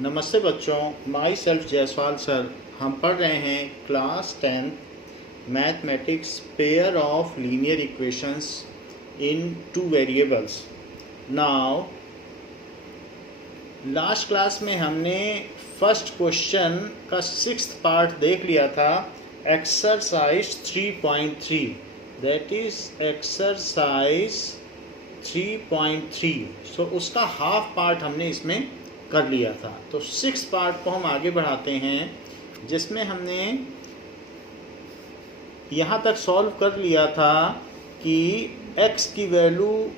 नमस्ते बच्चों, my self Jaiswal sir. हम पढ़ रहे हैं class 10 mathematics pair of linear equations in two variables. Now last class में हमने फर्स्ट क्वेश्चन का 6th पार्ट देख लिया था, एक्सरसाइज 3.3, दैट इज एक्सरसाइज 3.3। सो उसका हाफ पार्ट हमने इसमें कर लिया था। तो 6th पार्ट को हम आगे बढ़ाते हैं, जिसमें हमने यहाँ तक सॉल्व कर लिया था कि x की वैल्यू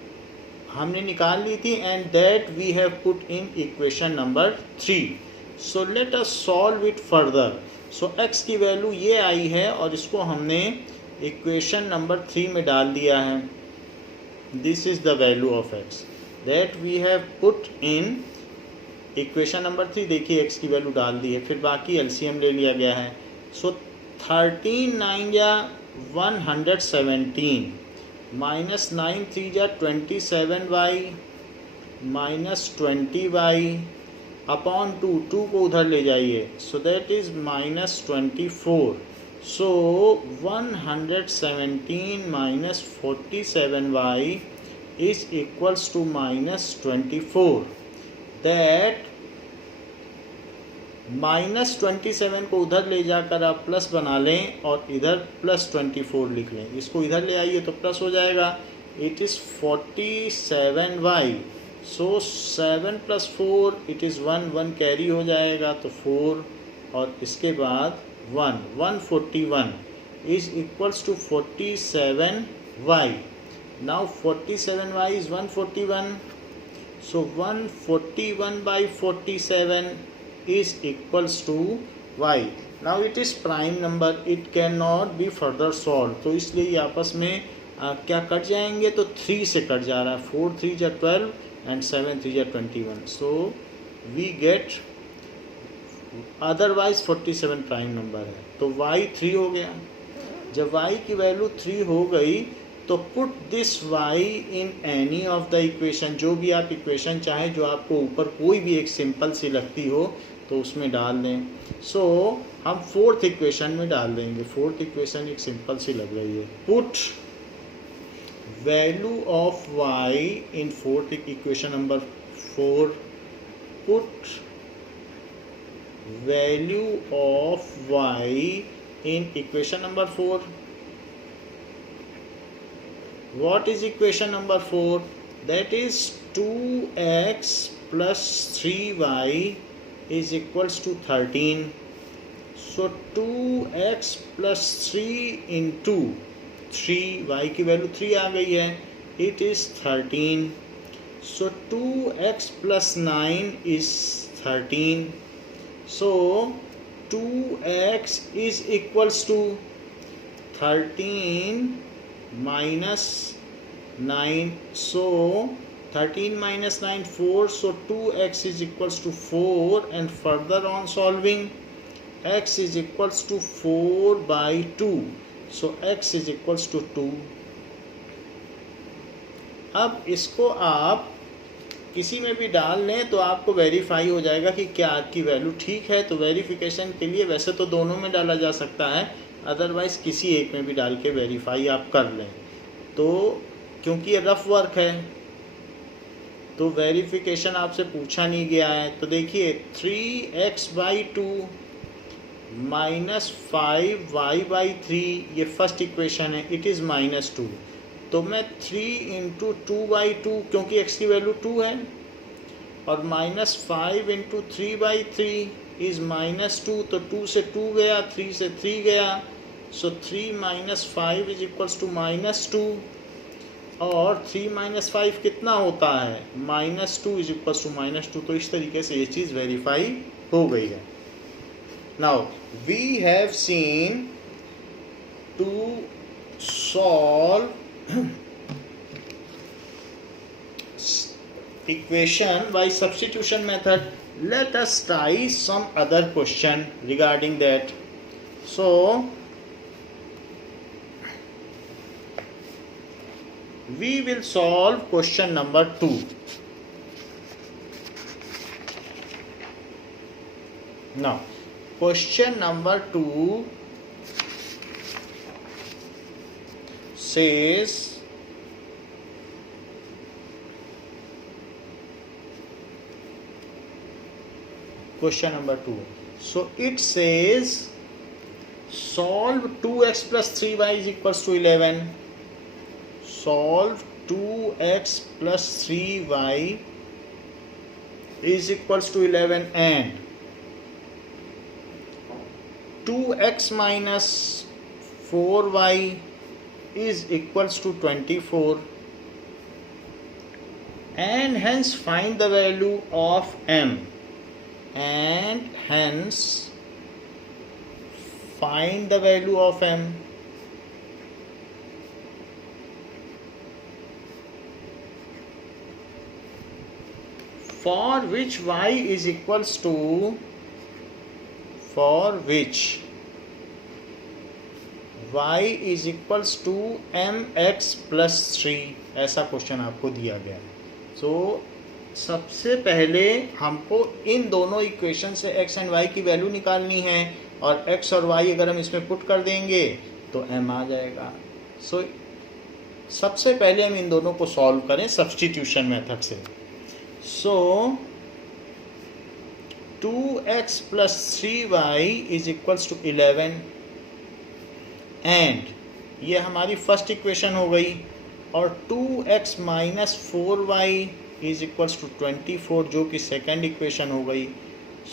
हमने निकाल ली थी and that we have put in equation number 3। So let us solve it further. So x की वैल्यू ये आई है और इसको हमने इक्वेशन नंबर 3 में डाल दिया है। This is the value of x that we have put in equation number 3। देखिए x की वैल्यू डाल दी है, फिर बाकी एलसीएम ले लिया गया है। सो 13 9 या 117 माइनस 9 3 या 27y माइनस 20y अपॉन 2 को उधर ले जाइए, so that is minus 24। So 117 minus 47y is equals to minus 24। That minus 27 को उधर ले जाकर आप प्लस बना लें और इधर प्लस 24 लिख लें। इसको इधर ले आइए तो प्लस हो जाएगा। It is 47y। So 7 + 4 it is 1 carry हो जाएगा तो 4 और इसके बाद 141 is equals to 47y। Now 47y is 141। So 141/47 is equals to y. Now it is prime number, it cannot be further solved। तो इसलिए ये आपस में क्या कट जाएंगे, तो 3 से कट जा रहा है। 4 3 जा 12 एंड 7 3 जा 21। So we get, otherwise 47 prime number है तो y 3 हो गया। जब y की वैल्यू 3 हो गई तो put this y in any of the equation. जो भी आप इक्वेशन चाहें, जो आपको ऊपर कोई भी एक सिंपल सी लगती हो तो उसमें डाल दें। सो हम 4th इक्वेशन में डाल देंगे। 4th इक्वेशन एक सिंपल सी लग रही है। Put value of y in 4th equation number 4। Put value of y in equation number 4। What is equation number 4? That is 2x plus 3y is equals to 13. So 2x plus 3 into 3, y की value 3 आ गई है, it is 13. So 2x plus 9 is 13. So 2x is equals to 13 minus 9. So 13 minus 9 4. So 2x is equals to 4 and further on solving x is equals to 4/2. So x is equals to 2. अब इसको आप किसी में भी डाल लें तो आपको वेरीफाई हो जाएगा कि क्या आपकी वैल्यू ठीक है। तो वेरिफिकेशन के लिए वैसे तो दोनों में डाला जा सकता है, अदरवाइज़ किसी एक में भी डाल के वेरीफाई आप कर लें। तो क्योंकि ये रफ वर्क है तो वेरिफिकेशन आपसे पूछा नहीं गया है। तो देखिए 3x/2 माइनस 5y/3 ये फर्स्ट इक्वेशन है, इट इज़ -2। तो मैं 3 × 2/2, क्योंकि x की वैल्यू 2 है, और -5 × 3/3 इज़ -2। तो 2 से 2 गया, 3 से 3 गया। सो 3 - 5 इज इक्वल्स टू -2 और 3 - 5 कितना होता है, -2 इज इक्वल्स टू -2। तो इस तरीके से ये चीज़ वेरीफाई हो गई है। Now we have seen to solve equation by substitution method. Let us try some other question regarding that. So we will solve question number 2. Now, question number 2 says question number 2. So it says solve 2x plus 3y is equals to 11. Solve 2x plus 3y is equals to 11 and 2x minus 4y is equals to 24 and hence find the value of m, and hence find the value of m. For which y is equals to, for which y is equals to mx plus 3, ऐसा question आपको दिया गया है. सो सबसे पहले हमको इन दोनों equation से x एंड y की वैल्यू निकालनी है और x और y अगर हम इसमें पुट कर देंगे तो m आ जाएगा. सो सबसे पहले हम इन दोनों को सॉल्व करें सब्स्टिट्यूशन मेथड से. सो 2x plus 3y is equals to 11 and ये हमारी फर्स्ट इक्वेशन हो गई और 2x minus 4y is equals to 24 जो कि सेकेंड इक्वेशन हो गई.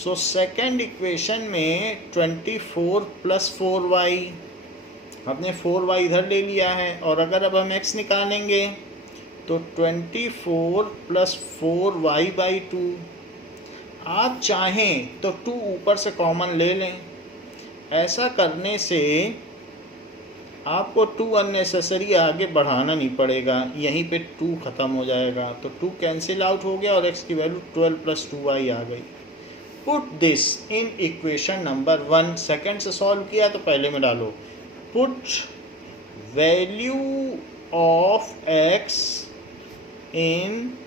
सो सेकेंड इक्वेशन में 24 प्लस 4y, हमने 4y इधर ले लिया है और अगर अब हम x निकालेंगे तो 24 प्लस 4y बाई 2. आप चाहें तो 2 ऊपर से कॉमन ले लें. ऐसा करने से आपको 2 अननेसेसरी आगे बढ़ाना नहीं पड़ेगा, यहीं पे 2 ख़त्म हो जाएगा. तो 2 कैंसिल आउट हो गया और x की वैल्यू 12 प्लस 2y आ गई. Put this in equation number 1. Second से सॉल्व किया तो पहले में डालो. Put value of x in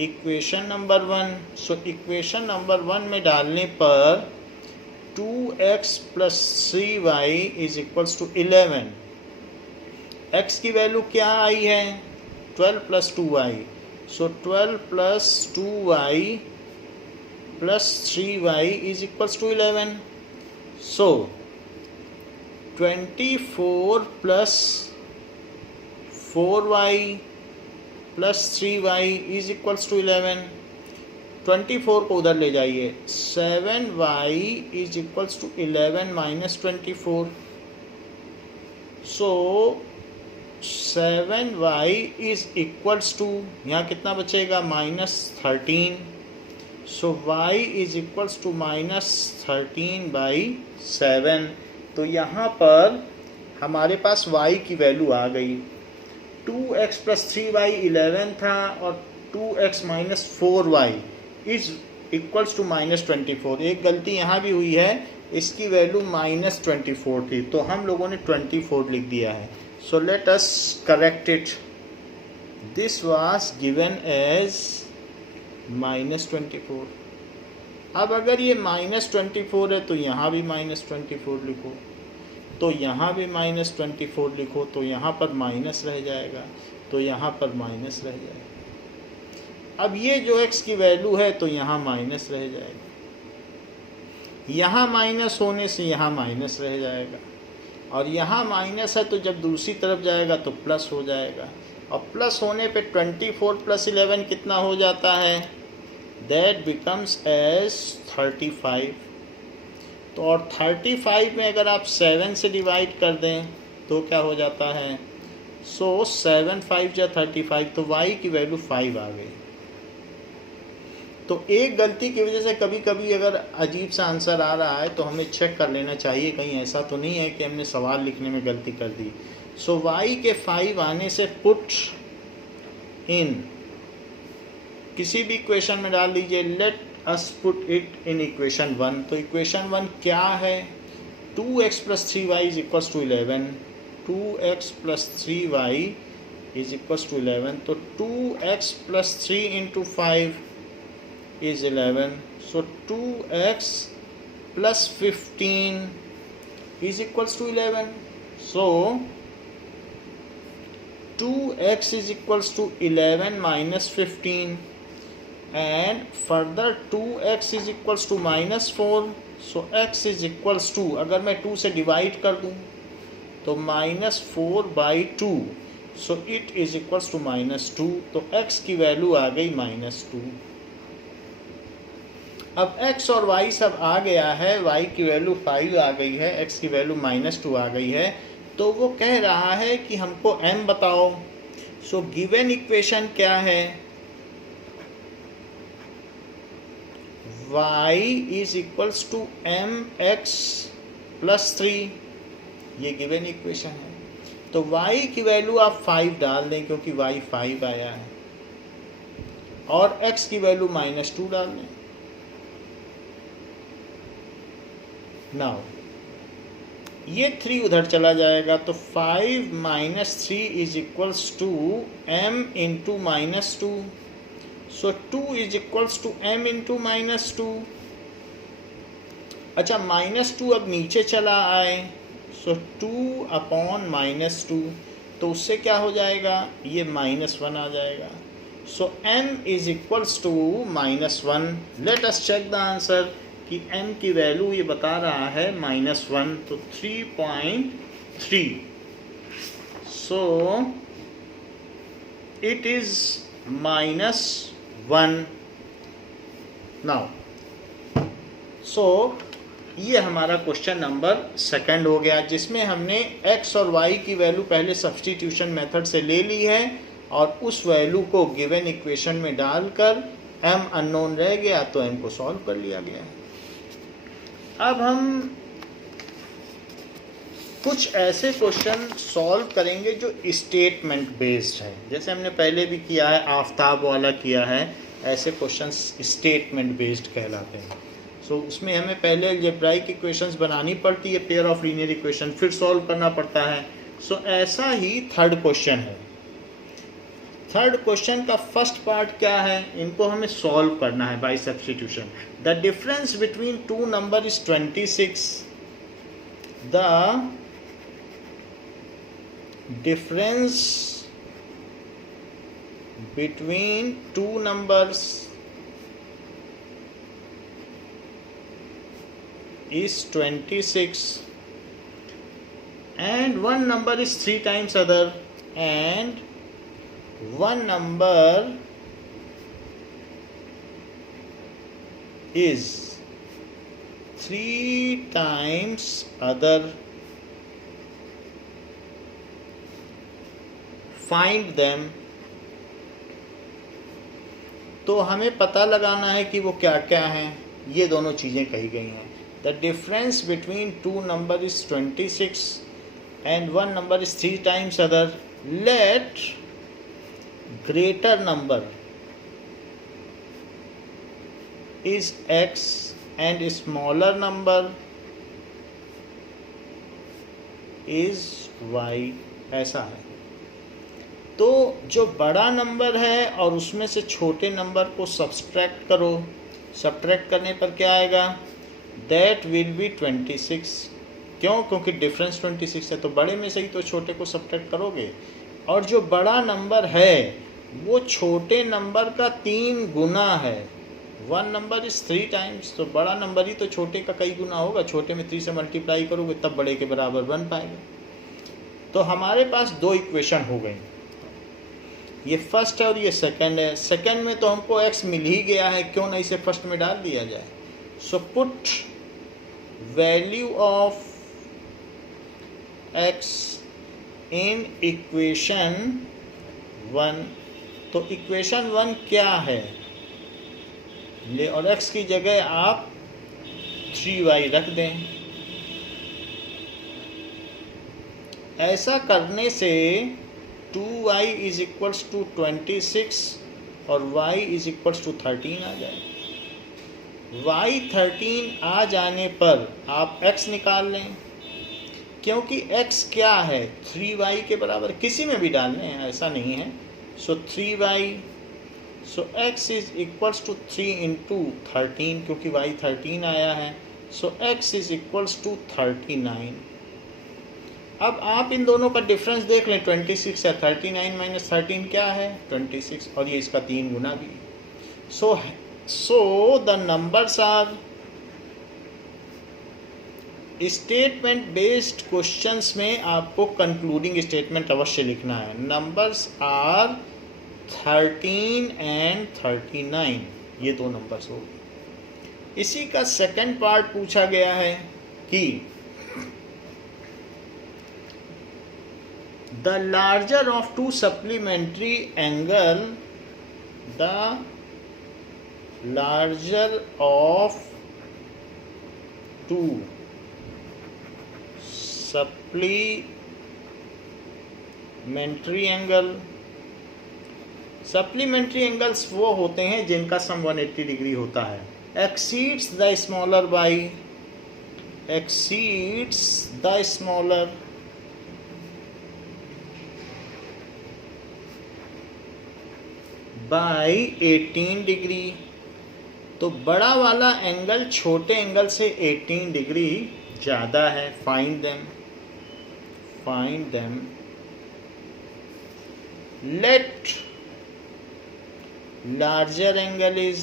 equation number 1. So equation number 1 में डालने पर 2x plus 3y is equals to 11. x की वैल्यू क्या आई है 12 plus 2y. So 12 plus 2y plus 3y is equals to 11. So 24 plus 4y plus 3y is equals to 11. 24 को उधर ले जाइए. 7y is equals to 11 minus 24. So 7y is equals to, यहाँ कितना बचेगा minus 13. So y is equals to minus 13 by 7. तो यहाँ पर हमारे पास y की वैल्यू आ गई. 2x प्लस 3y 11 था और 2x minus 4y is equals to minus 24. एक गलती यहाँ भी हुई है, इसकी वैल्यू माइनस 24 थी तो हम लोगों ने 24 लिख दिया है. So let us correct it. This was given as minus 24. अब अगर ये माइनस 24 है तो यहाँ भी माइनस 24 लिखो, तो यहाँ भी माइनस 24 लिखो, तो यहाँ पर माइनस रह जाएगा, तो यहाँ पर माइनस रह जाएगा. अब ये जो x की वैल्यू है तो यहाँ माइनस रह जाएगा, यहाँ माइनस होने से यहाँ माइनस रह जाएगा और यहाँ माइनस है तो जब दूसरी तरफ जाएगा तो प्लस हो जाएगा. और प्लस होने पे 24 प्लस 11 कितना हो जाता है, दैट बिकम्स एज 35. तो और 35 में अगर आप 7 से डिवाइड कर दें तो क्या हो जाता है. सो 7 5 या 35, तो y की वैल्यू 5 आ गई. तो एक गलती की वजह से कभी कभी अगर अजीब सा आंसर आ रहा है तो हमें चेक कर लेना चाहिए कहीं ऐसा तो नहीं है कि हमने सवाल लिखने में गलती कर दी. सो y के 5 आने से पुट इन किसी भी इक्वेशन में डाल दीजिए. Let us put it in equation 1. तो इक्वेशन 1 क्या है, 2x plus 3y is equals to 11. 2x plus 3y is equals to 11. तो 2x plus 3 into 5 is 11. So 2x plus 15 is equals to 11. So 2x is equals to 11 minus 15, and further 2x is equals to minus 4. So x is equals to, अगर मैं 2 से divide कर दूँ तो -4/2. So it is equals to -2. तो x की value आ गई -2. अब x और y सब आ गया है, y की वैल्यू 5 आ गई है, x की वैल्यू -2 आ गई है. तो वो कह रहा है कि हमको m बताओ. सो गिवन इक्वेशन क्या है? y is equals to mx plus 3. ये गिवन इक्वेशन है. तो y की वैल्यू आप 5 डाल दें क्योंकि y 5 आया है, और x की वैल्यू -2 डाल दें. नाउ ये 3 उधर चला जाएगा तो 5 - 3 is equals to m into -2. So 2 is equals to m into -2. अच्छा, -2 अब नीचे चला आए, सो 2 अपॉन -2, तो उससे क्या हो जाएगा? ये -1 आ जाएगा. So m is equals to -1. Let us check the answer कि m की वैल्यू ये बता रहा है -1, तो 3.3. So it is -1 now. So ये हमारा क्वेश्चन नंबर 2 हो गया, जिसमें हमने x और y की वैल्यू पहले सब्स्टिट्यूशन मेथड से ले ली है और उस वैल्यू को गिवन इक्वेशन में डालकर m अननोन रह गया तो m को सॉल्व कर लिया गया. अब हम कुछ ऐसे क्वेश्चन सॉल्व करेंगे जो स्टेटमेंट बेस्ड है, जैसे हमने पहले भी किया है, आफ्ताब वाला किया है. ऐसे क्वेश्चंस स्टेटमेंट बेस्ड कहलाते हैं. सो उसमें हमें पहले अलजेब्राइक इक्वेशंस बनानी पड़ती है, पेयर ऑफ लीनियर इक्वेशन, फिर सॉल्व करना पड़ता है. सो ऐसा ही थर्ड क्वेश्चन है. थर्ड क्वेश्चन का फर्स्ट पार्ट क्या है? इनको हमें सॉल्व करना है by substitution. The difference between 2 number is 26. The difference between 2 numbers is 26 and one number is 3 times other, and one number is 3 times other. Find them. तो हमें पता लगाना है कि वो क्या क्या हैं. ये दोनों चीज़ें कही गई हैं. The difference between 2 number is 26 and one number is 3 times other. Let greater number is x and smaller number is y. ऐसा है. तो जो बड़ा नंबर है और उसमें से छोटे नंबर को सब्सट्रैक्ट करो. सब्ट्रैक्ट करने पर क्या आएगा? That will be 26. क्यों? क्योंकि डिफरेंस 26 है, तो बड़े में से ही तो छोटे को सब्ट्रैक्ट करोगे. और जो बड़ा नंबर है वो छोटे नंबर का 3 गुना है. वन नंबर इज 3 टाइम्स, तो बड़ा नंबर ही तो छोटे का कई गुना होगा. छोटे में 3 से मल्टीप्लाई करोगे तब बड़े के बराबर बन पाएगा. तो हमारे पास 2 इक्वेशन हो गई. ये फर्स्ट है और ये सेकंड है. सेकंड में तो हमको x मिल ही गया है, क्यों ना इसे फर्स्ट में डाल दिया जाए. So put value of x in equation 1. तो इक्वेशन 1 क्या है? ले और x की जगह आप 3y रख दें. ऐसा करने से 2y इज इक्वल्स टू 26 और y इज इक्वल्स टू 13 आ जाए. y 13 आ जाने पर आप x निकाल लें, क्योंकि x क्या है? 3y के बराबर. किसी में भी डाल लें, ऐसा नहीं है. So 3y so x is equals to 3 into 13, क्योंकि y 13 आया है, so x is equals to 39। अब आप इन दोनों का डिफरेंस देख लें, 26 है, 39 माइनस 13 क्या है 26, और ये इसका 3 गुना भी। So the numbers are, statement based questions में आपको कंक्लूडिंग स्टेटमेंट अवश्य लिखना है। नंबर्स आर 13 एंड 39, ये दो नंबर्स हो गए। इसी का सेकंड पार्ट पूछा गया है कि the larger of to supplementary angle, the larger of to supplementary angle, supplementary angles वो होते हैं जिनका सम 180 डिग्री होता है, exceeds the smaller by, exceeds the smaller by 18 degree. तो बड़ा वाला एंगल छोटे एंगल से 18 डिग्री ज़्यादा है। Find them, find them. Let larger angle is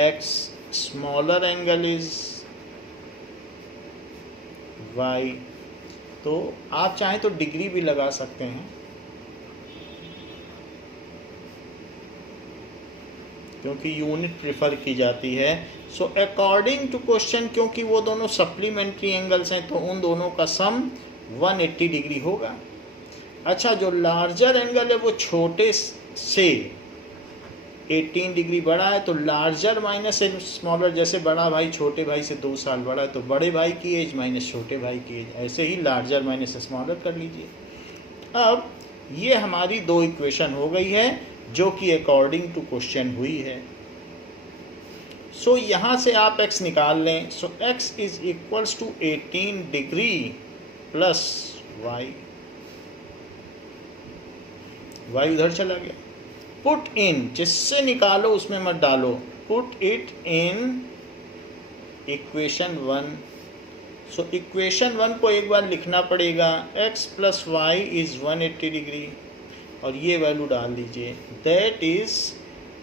x, smaller angle is y। तो आप चाहें तो डिग्री भी लगा सकते हैं, क्योंकि यूनिट प्रेफर की जाती है। सो अकॉर्डिंग टू क्वेश्चन, क्योंकि वो दोनों सप्लीमेंट्री एंगल्स हैं, तो उन दोनों का सम 180 डिग्री होगा। अच्छा, जो लार्जर एंगल है वो छोटे से 18 डिग्री बड़ा है, तो लार्जर माइनस स्मॉलर, जैसे बड़ा भाई छोटे भाई से 2 साल बड़ा है, तो बड़े भाई की एज माइनस छोटे भाई की एज, ऐसे ही लार्जर माइनस स्मॉलर कर लीजिए। अब ये हमारी दो इक्वेशन हो गई है जो कि अकॉर्डिंग टू क्वेश्चन हुई है। सो यहाँ से आप x निकाल लें। So x is equals to 18 degree plus y, y उधर चला गया। पुट इन, जिससे निकालो उसमें मत डालो, put it in equation 1। So equation 1 को एक बार लिखना पड़ेगा, x plus y is 180 degree, और ये वैल्यू डाल दीजिए। दैट इज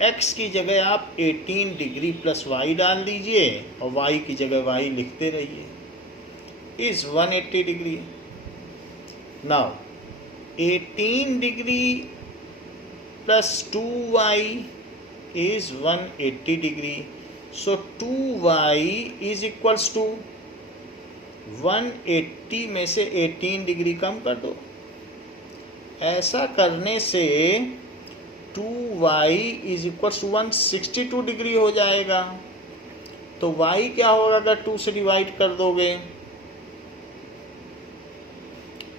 x की जगह आप 18 डिग्री प्लस y डाल दीजिए, और y की जगह y लिखते रहिए, is 180 degree. Now 18 degree plus 2y is 180 degree. So 2y is equals to 180 में से 18 डिग्री कम कर दो। ऐसा करने से 2y is equals to 162 degree हो जाएगा। तो y क्या होगा अगर 2 से डिवाइड कर दोगे,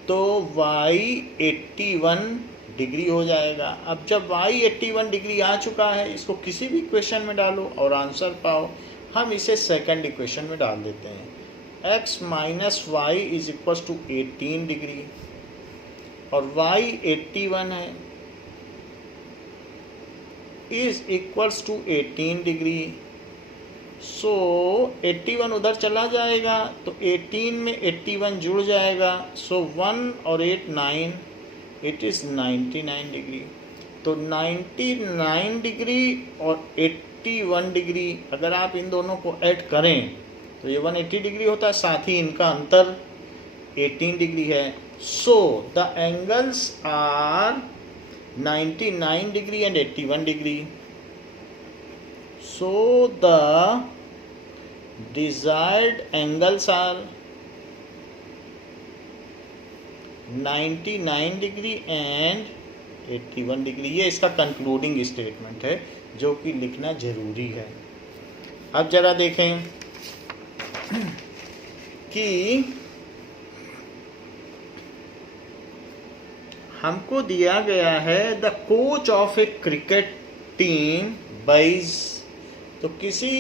तो y 81 डिग्री हो जाएगा। अब जब y 81 डिग्री आ चुका है, इसको किसी भी इक्वेशन में डालो और आंसर पाओ। हम इसे सेकंड इक्वेशन में डाल देते हैं, x minus y is equals to 18 degree, और y 81 है, is equals to 18 degree. So 81 उधर चला जाएगा, तो 18 में 81 जुड़ जाएगा। सो 1 और 8 9, इट इज़ 99 डिग्री। तो 99 डिग्री और 81 डिग्री अगर आप इन दोनों को ऐड करें तो ये 180 डिग्री होता है, साथ ही इनका अंतर 18 डिग्री है। So the angles are 99 degree and 81 degree. So the desired angles are 99 degree and 81 degree. ये इसका कंक्लूडिंग स्टेटमेंट है जो कि लिखना जरूरी है। अब जरा देखें कि हमको दिया गया है the coach of a cricket team buys. तो किसी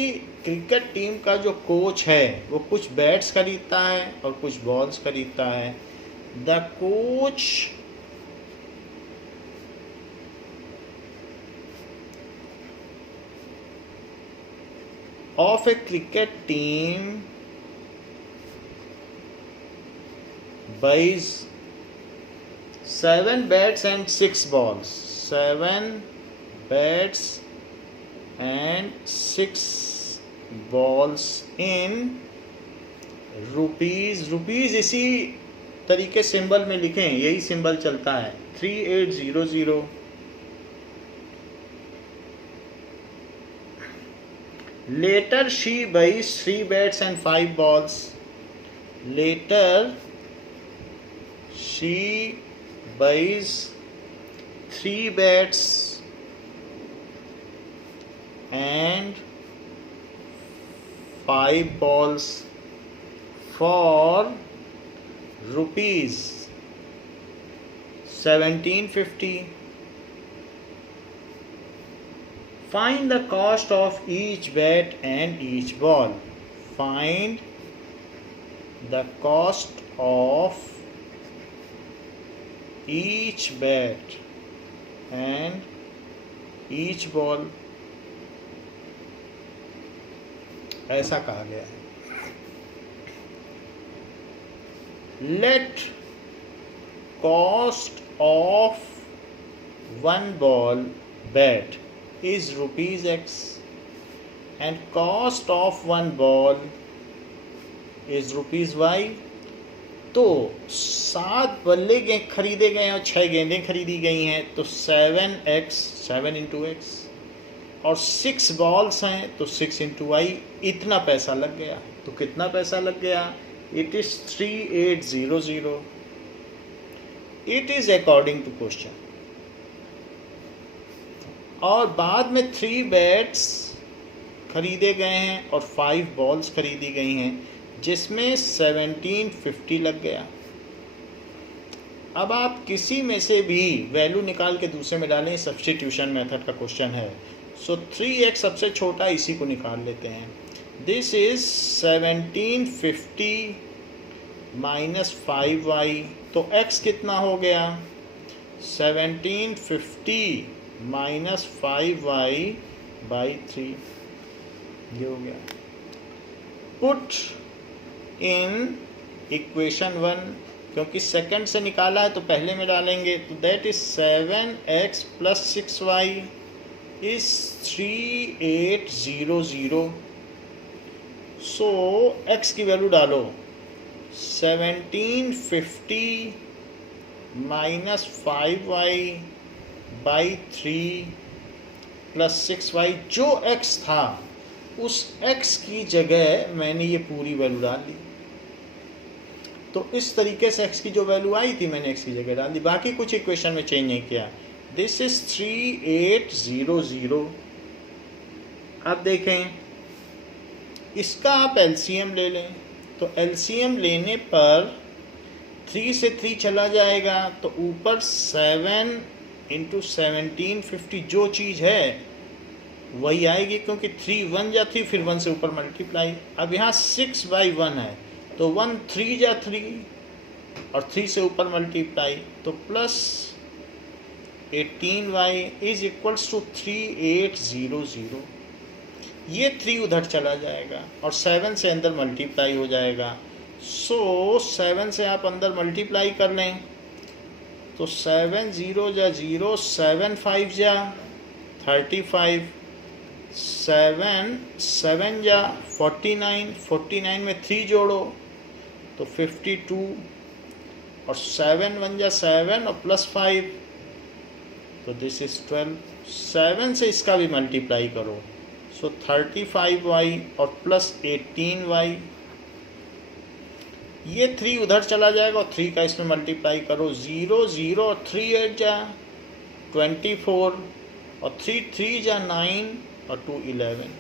क्रिकेट टीम का जो कोच है वो कुछ बैट्स खरीदता है और कुछ बॉल्स खरीदता है। The coach of a cricket team buys 7 bats and 6 balls. 7 bats and 6 balls in rupees. Rupees इसी तरीके सिंबल में लिखें, यही सिंबल चलता है 3800. Later she buys 3 bats and 5 balls. Later she buys 3 bats and 5 balls for rupees 1750. Find the cost of each bat and each ball. Find the cost of each bat and each ball. ऐसा कहा गया है. Let cost of one ball bat is rupees X and cost of one ball is rupees Y. तो 7 बल्ले खरीदे गए और 6 गेंदें खरीदी गई हैं, तो 7x 7 इंटू एक्स, और 6 बॉल्स हैं तो 6 इंटू वाई. इतना पैसा लग गया. तो कितना पैसा लग गया? It is 3800. It is according to question. और बाद में 3 बैट्स खरीदे गए हैं और 5 बॉल्स खरीदी गई हैं, जिसमें 1750 लग गया. अब आप किसी में से भी वैल्यू निकाल के दूसरे में डालें. सब्स्टिट्यूशन मेथड का क्वेश्चन है. सो 3x सबसे छोटा, इसी को निकाल लेते हैं. This is 1750 minus 5y. तो x कितना हो गया? 1750 माइनस 5y बाई 3. ये हो गया. पुट इन इक्वेशन 1, क्योंकि सेकंड से निकाला है तो पहले में डालेंगे. तो that is 7x plus 6y is 3800. So x की वैल्यू डालो. 1750 minus 5y by 3 plus 6y. जो x था उस x की जगह मैंने ये पूरी वैल्यू डाल दी. तो इस तरीके से x की जो वैल्यू आई थी मैंने x की जगह डाल दी. बाकी कुछ इक्वेशन में चेंज नहीं किया. This is 3800. अब देखें, इसका आप LCM ले लें. तो LCM लेने पर 3 से 3 चला जाएगा, तो ऊपर 7 इंटू 1750 जो चीज़ है वही आएगी, क्योंकि 3 1 जा 3, फिर 1 से ऊपर मल्टीप्लाई. अब यहाँ 6/1 है, तो 1 3 जा 3 और 3 से ऊपर मल्टीप्लाई, तो plus 18y is equals to 3800. ये 3 उधर चला जाएगा और 7 से अंदर मल्टीप्लाई हो जाएगा. सो 7 से आप अंदर मल्टीप्लाई कर लें, तो 7 0 जा 0, 7 5 जा 35, 7 7 जा 49, 49 में 3 जोड़ो तो 52, और 7 1 जा 7 और प्लस 5, तो दिस इज 12. 7 से इसका भी मल्टीप्लाई करो, सो 35y और प्लस 18y. ये 3 उधर चला जाएगा और 3 का इसमें मल्टीप्लाई करो. 0 0 और 3 8 जा 24, और 3 3 जा 9 और 2 11.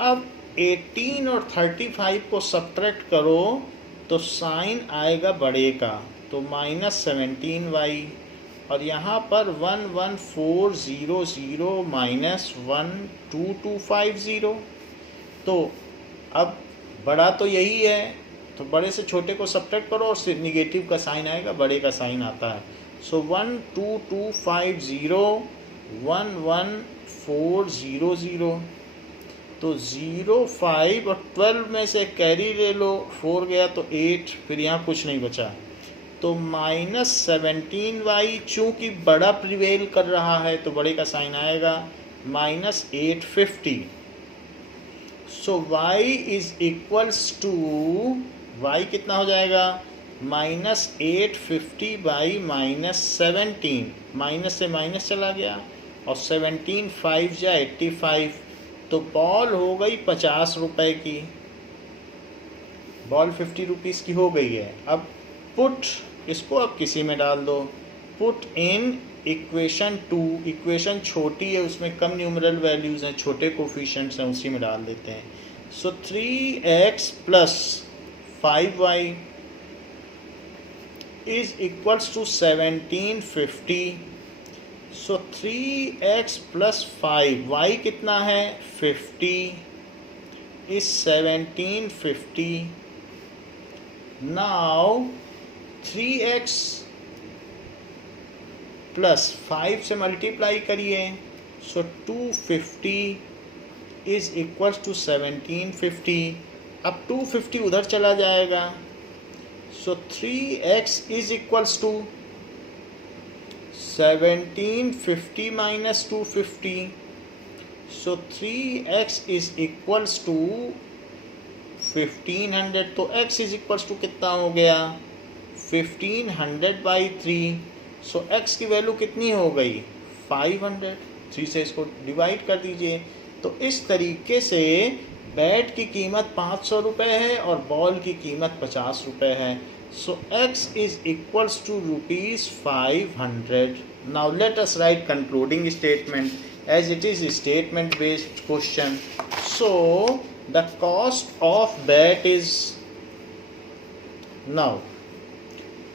अब 18 और 35 को सब्ट्रैक्ट करो तो साइन आएगा बड़े का, तो माइनस 17y, और यहाँ पर 11400 माइनस 12250. तो अब बड़ा तो यही है, तो बड़े से छोटे को सब्ट्रैक्ट करो और निगेटिव का साइन आएगा, बड़े का साइन आता है। सो 1 2 2 5 0 1 1 4 0 0। तो 0 5 और 12 में से कैरी ले लो, 4 गया तो 8, फिर यहाँ कुछ नहीं बचा। तो -17y, चूँकि बड़ा प्रिवेल कर रहा है तो बड़े का साइन आएगा, -850। So y is equals to, y कितना हो जाएगा, -850 बाई -17, माइनस से माइनस चला गया और 17 5 या 85, तो बॉल हो गई 50 रुपए की, बॉल 50 रुपीज़ की हो गई है। अब पुट, इसको अब किसी में डाल दो, पुट इन इक्वेशन 2, इक्वेशन छोटी है उसमें कम न्यूमरल वैल्यूज़ हैं, छोटे कोफिशिएंट्स हैं, उसी में डाल देते हैं। So 3x plus 5y is equals to 1750। So 3x plus 5, y कितना है 50, इज 1750। नाउ 3x प्लस 5 से मल्टीप्लाई करिए, सो 250 इज इक्वल टू 1750। अब 250 उधर चला जाएगा, so 3x is equals to 1750 minus 250, so 3x is equals to 1500। तो x इज इक्वल्स टू कितना हो गया 1500 बाई 3। सो x की वैल्यू कितनी हो गई 500, 3 से इसको डिवाइड कर दीजिए। तो इस तरीके से बैट की कीमत 500 रुपये है और बॉल की कीमत 50 रुपये है। So x is equals to ₹500। Now let us write concluding statement, as it is a statement based question. So the cost of bat is, now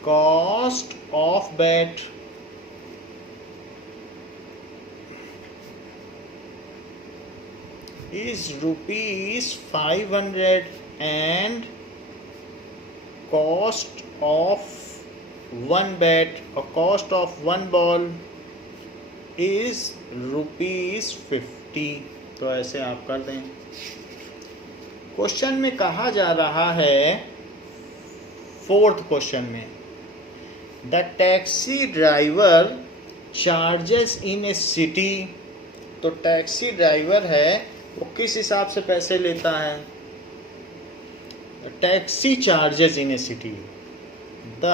cost of bat is ₹500 and cost of one bat or cost of one ball is ₹50। तो ऐसे आप कर दें। Question में कहा जा रहा है, 4th क्वेश्चन में, the taxi driver charges in a city. तो टैक्सी ड्राइवर है वो किस हिसाब से पैसे लेता है, taxi charges in a city, the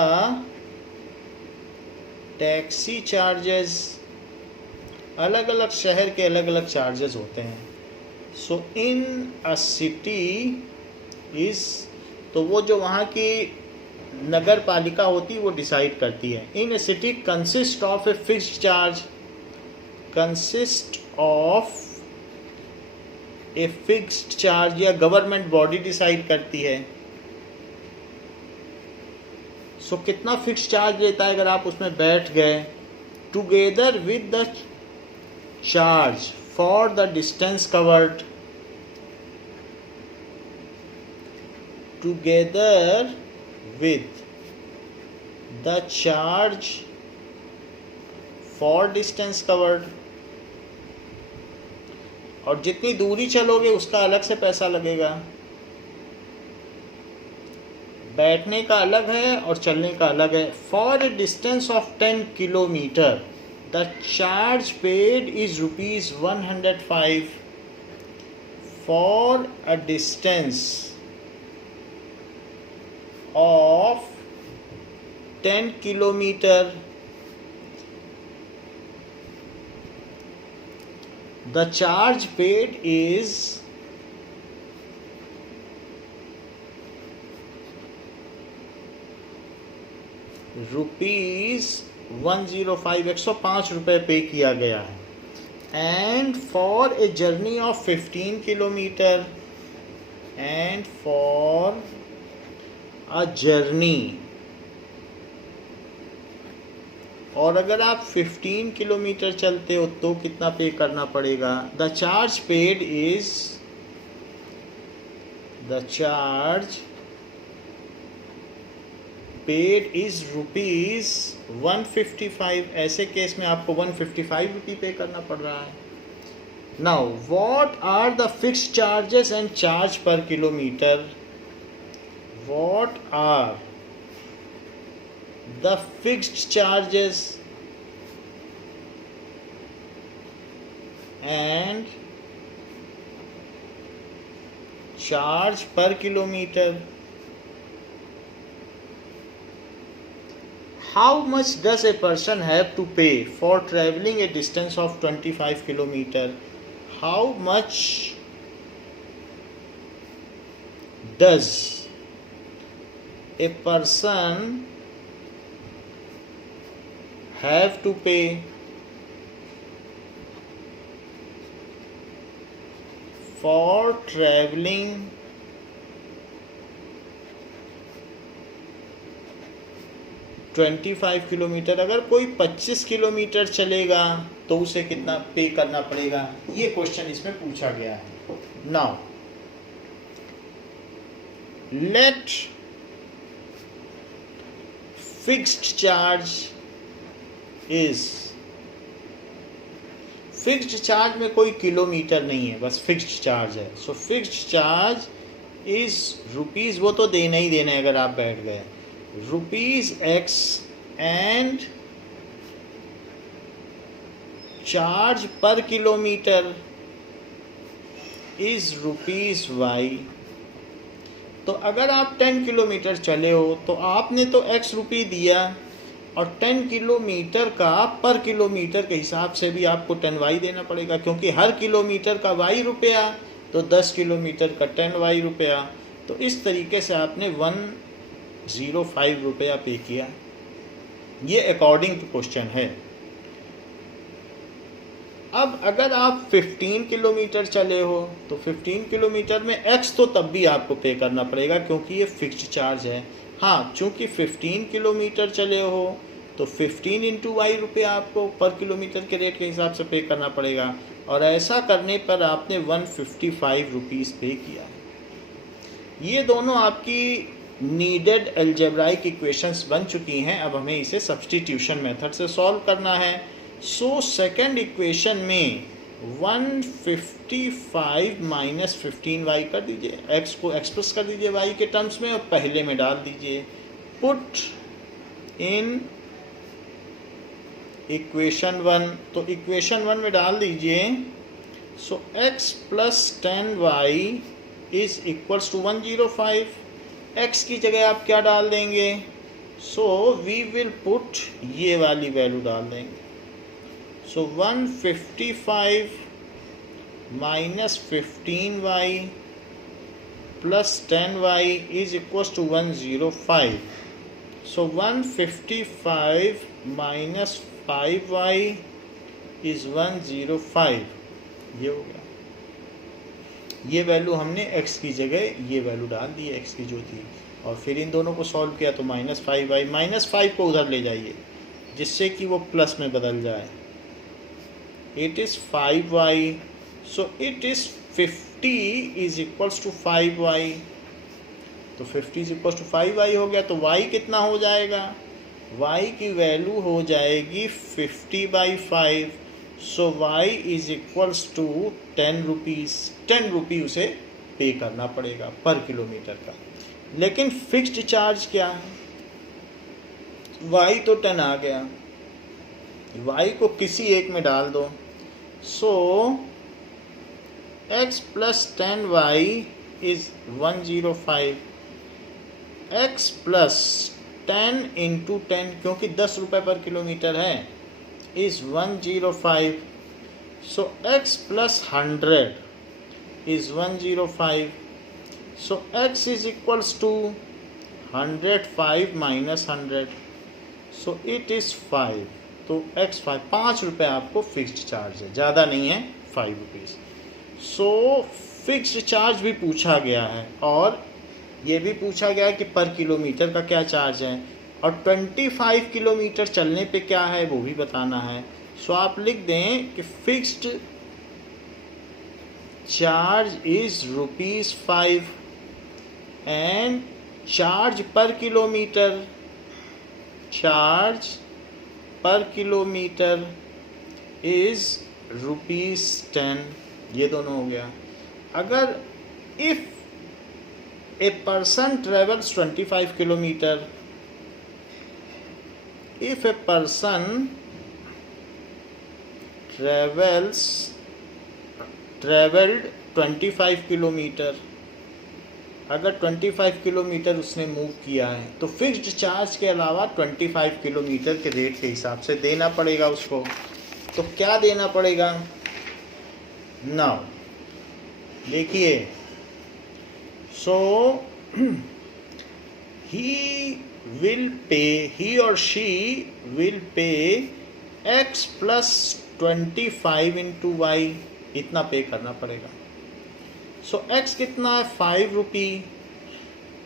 taxi charges, अलग अलग शहर के अलग अलग चार्जेस होते हैं। सो इन अ सिटी इज, तो वो जो वहाँ की नगर पालिका होती है वो डिसाइड करती है। In a city consist of a fixed charge, consist of a fixed charge, या गवर्नमेंट बॉडी डिसाइड करती है। सो कितना फिक्स्ड चार्ज लेता है अगर आप उसमें बैठ गए, together with the charge for the distance covered, together with the charge for distance covered, और जितनी दूरी चलोगे उसका अलग से पैसा लगेगा, बैठने का अलग है और चलने का अलग है। For a distance of 10 kilometre the charge paid is ₹105 for a distance of 10 kilometer. The charge paid is ₹105, 105 रुपये पे किया गया है। And for a journey of 15 kilometre, and for a journey, और अगर आप 15 किलोमीटर चलते हो तो कितना पे करना पड़ेगा, the charge paid is, the charge paid is ₹155। ऐसे केस में आपको 155 रुपये पे करना पड़ रहा है। Now what are the fixed charges and charge per kilometre? What are the fixed charges and charge per kilometer? How much does a person have to pay for traveling a distance of 25 kilometer? How much does a person have to pay for traveling 25 kilometre? अगर कोई 25 kilometre चलेगा तो उसे कितना पे करना पड़ेगा, ये क्वेश्चन इसमें पूछा गया है। Now let fixed charge is, fixed charge में कोई किलोमीटर नहीं है, बस फिक्स्ड चार्ज है। सो फिक्स्ड चार्ज इज रुपीज़, वो तो देना ही देना है अगर आप बैठ गए, ₹X and charge per kilometre is ₹Y। तो अगर आप 10 किलोमीटर चले हो तो आपने तो X रुपये दिया, और 10 किलोमीटर का पर किलोमीटर के हिसाब से भी आपको 10Y देना पड़ेगा, क्योंकि हर किलोमीटर का Y रुपया, तो 10 किलोमीटर का 10Y रुपया। तो इस तरीके से आपने 105 रुपया पे किया। ये अकॉर्डिंग टू क्वेश्चन है। अब अगर आप 15 किलोमीटर चले हो तो 15 किलोमीटर में X तो तब भी आपको पे करना पड़ेगा, क्योंकि ये फिक्स्ड चार्ज है। हाँ, चूँकि 15 किलोमीटर चले हो तो 15 × Y रुपये आपको पर किलोमीटर के रेट के हिसाब से पे करना पड़ेगा, और ऐसा करने पर आपने 155 रुपीज़ पे किया। ये दोनों आपकी नीडेड अलजेब्राइक इक्वेशंस बन चुकी हैं। अब हमें इसे सब्स्टिट्यूशन मेथड से सॉल्व करना है। सो सेकंड इक्वेशन में 155 माइनस 15Y कर दीजिए, X को एक्सप्रेस कर दीजिए Y के टर्म्स में और पहले में डाल दीजिए। पुट इन इक्वेशन 1, तो इक्वेशन 1 में डाल दीजिए। So X plus 10Y is equals to 105। X की जगह आप क्या डाल देंगे? सो वी विल पुट ये वाली वैल्यू डाल देंगे। So 155 minus 15Y plus 10Y is equals to 105। So 155 minus 5Y is 105। ये हो गया। ये वैल्यू हमने x की जगह ये वैल्यू डाल दी है, x की जो थी, और फिर इन दोनों को सॉल्व किया तो -5y, -5 को उधर ले जाइए जिससे कि वो प्लस में बदल जाए। It is 5y, so it is 50 is equals to 5y। तो 50 इज इक्वल्स टू 5y हो गया। तो y कितना हो जाएगा? y की वैल्यू हो जाएगी 50/5। So y is equals to 10 rupees. 10 रुपये उसे पे करना पड़ेगा पर किलोमीटर का। लेकिन फिक्स्ड चार्ज क्या है? y तो 10 आ गया, y को किसी एक में डाल दो। So x plus 10y is 105। x plus 10 × 10, क्योंकि 10 रुपये पर किलोमीटर है, is 105। So x plus 100 is 105। So x is equals to 105 minus 100। So it is 5। तो x 5 रुपये आपको फिक्स्ड चार्ज है, ज़्यादा नहीं है, 5 रुपीज़। सो फिक्स्ड चार्ज भी पूछा गया है, और ये भी पूछा गया है कि पर किलोमीटर का क्या चार्ज है, और 25 किलोमीटर चलने पे क्या है वो भी बताना है। सो आप लिख दें कि fixed charge is ₹5 and charge per kilometre charge per kilometre is ₹10। ये दोनों हो गया। अगर if a person travels 25 kilometre, if a person traveled 25 kilometre, अगर 25 किलोमीटर उसने मूव किया है तो फिक्स्ड चार्ज के अलावा 25 किलोमीटर के रेट के हिसाब से देना पड़ेगा उसको। तो क्या देना पड़ेगा? नाउ देखिए, सो he or she will pay x plus 25 into y, इतना पे करना पड़ेगा। सो x कितना है? ₹5,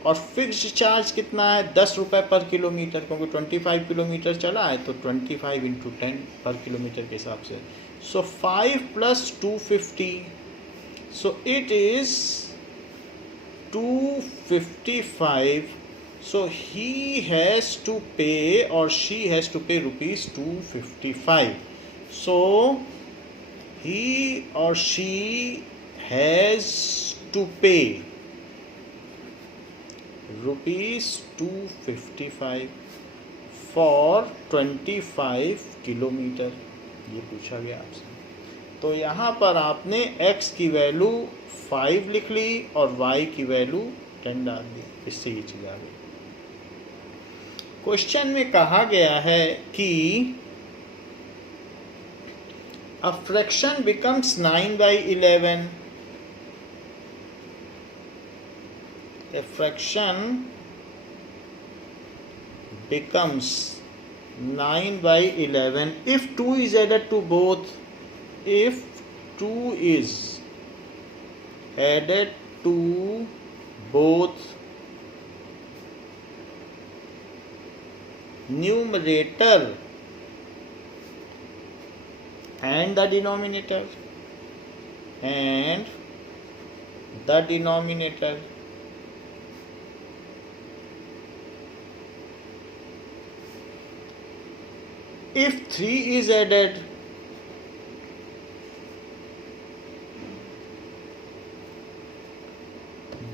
और फिक्स्ड चार्ज कितना है? ₹10 पर किलोमीटर, क्योंकि 25 किलोमीटर चला है तो 25 into 10 पर किलोमीटर के हिसाब से। सो 5 plus 250, so it is 255. So he has to pay or she has to pay ₹255. So he or she has to pay ₹255 for 25 kilometre. ये पूछा गया आपसे। तो यहाँ पर आपने x की वैल्यू 5 लिख ली और y की वैल्यू 10 डाल दी। इससे ये चीज़ आ गई। क्वेश्चन में कहा गया है कि a fraction becomes 9/11। A fraction becomes 9/11 if 2 is added to both. If 2 is added to both numerator and the denominator, if 3 is added,